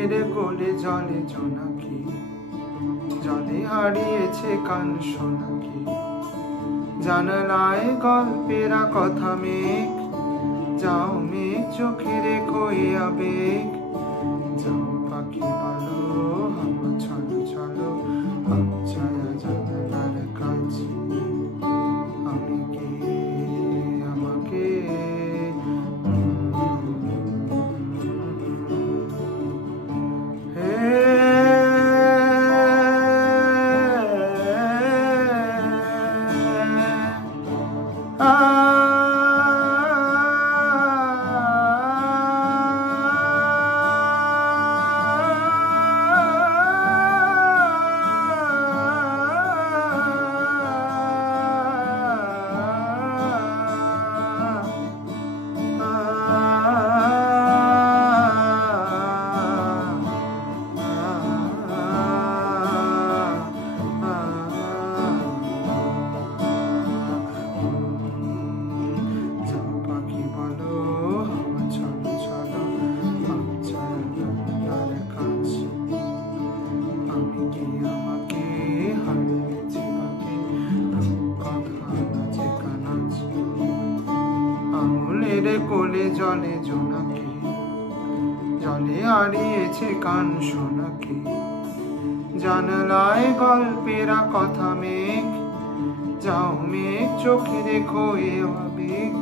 আমুলের কোলে জলে জোনাকি, জলে হারিয়েছে কান সোনাকি। জানালায় গল্পেরা কথা মেঘ, যাও মেঘ চোখে রেখো এ আবেগ। যাও পাখি বলো হাওয়া চলো চলো, ছায়া জানালার কাছে। আমি কে আমাকে আমুলের কোলে জলে জোনাকি, জলে হারিয়েছে কান সোনাকি। জানালায় গল্পেরা কথা মেঘ, যাও মেঘ চোখে রেখো এ আবেগ।